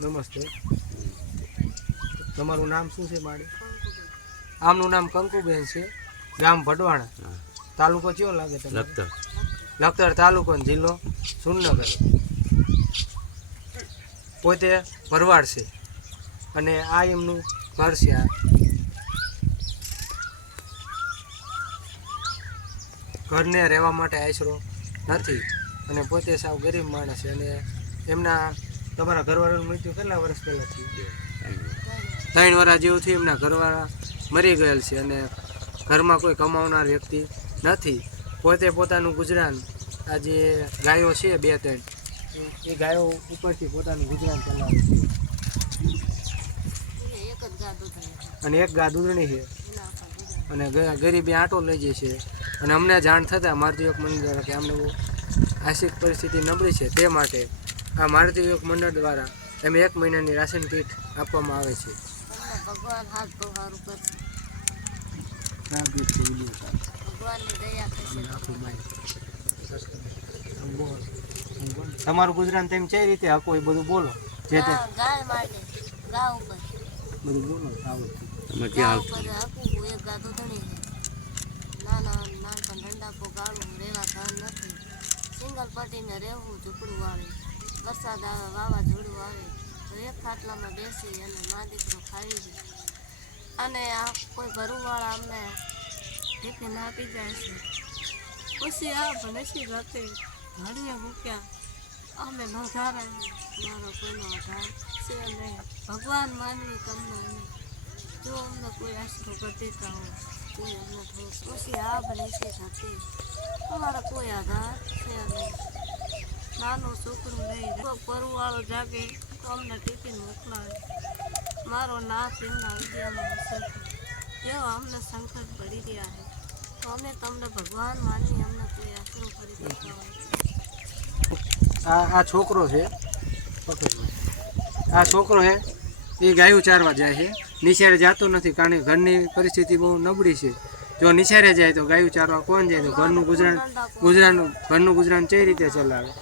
નમસ્તે. તમારું નામ શું છે માડી? આમનું નામ કંકુબેન છે, ગામ ભડવાણા, તાલુકો કયો લાગે તમને? લખતર તાલુકો, જિલ્લો સુરનગર. પોતે ભરવાડ છે અને આ એમનું ઘર છે. આ ઘરને રહેવા માટે આશરો નથી અને પોતે સાવ ગરીબ માણસ છે. અને એમના તમારા ઘરવાળાનું મૃત્યુ કેટલા વર્ષ પહેલાં થયું? 3 વર્ષ જેવું થયું. એમના ઘરવાળા મરી ગયેલ છે અને ઘરમાં કોઈ કમાવનાર વ્યક્તિ નથી. પોતે પોતાનું ગુજરાન, આ જે ગાયો છે 2-3, એ ગાયો ઉપરથી પોતાનું ગુજરાન ચલાવે છે. અને એક ગા દૂધણી છે અને ગરીબી આંટો લઈ જાય છે. અને અમને જાણ થતાં મારુતિ યુવક મંડળ દ્વારા કે અમને આર્થિક પરિસ્થિતિ નબળી છે, તે માટે આ મારુતિ યુવક મંડળ દ્વારા એમ 1 મહિનાની રાશન કીટ આપવામાં આવે છે. ભગવાન હાથ બહારું કરે, ભગવાનની દયા થશે. તમારું ગુજરાન તેમ કઈ રીતે હકો એ બધું બોલો. જે તે ગાય માટે ગા ઉપર બધું બોલો. ગા ઉપર હકું એક ગા દૂધણી છે. નાના નાનપણ ઠંડા ગાળું રેવા ઘર નથી. સિંગલ પટીને રહેવું ઝૂંપડું આવે. વરસાદ આવે, વાવાઝોડું આવે તો એક ખાટલામાં બેસી અને મા દીકરો ખાઈ જાય. અને આ કોઈ ભરુવાળા અમને ટિફિન આપી જાય છે. પછી આ ભણેસી રાતે ઘડીએ મૂક્યા અમે નોંધારા. મારો કોઈનો આધાર છે નહીં. ભગવાન માનવી તમને અમે જો અમને કોઈ આશરો કરી દેતા હોય કોઈ અમને થોડું. પછી આ ભણેસી હતી અમારા કોઈ આધાર છે નહીં. નાનું છોકરું નહીં. ભરુવાળો જાગે તો અમને ટિફિન મોકલાવે. મારો નાથ એમના વિદ્યામાં હશે એવો અમને સંકટ પડી રહ્યા છે. તો અમે તમને ભગવાન માની અમને કોઈ આશરો કરી દેતા હોય. આ છોકરો છે, આ છોકરો છે એ ગાયું ચારવા જાય છે. નિશાળે જતો નથી કારણ કે ઘરની પરિસ્થિતિ બહુ નબળી છે. જો નિશાળે જાય તો ગાયું ચારવા કોણ જાય? તો ઘરનું ગુજરાન કઈ રીતે ચલાવે?